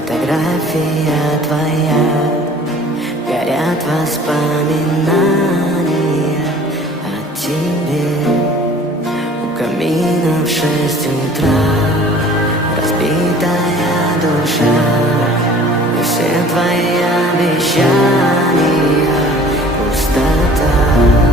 Фотография твоя, горят воспоминания о тебе. У камина в 6 утра разбитая душа, и все твои обещания пустота.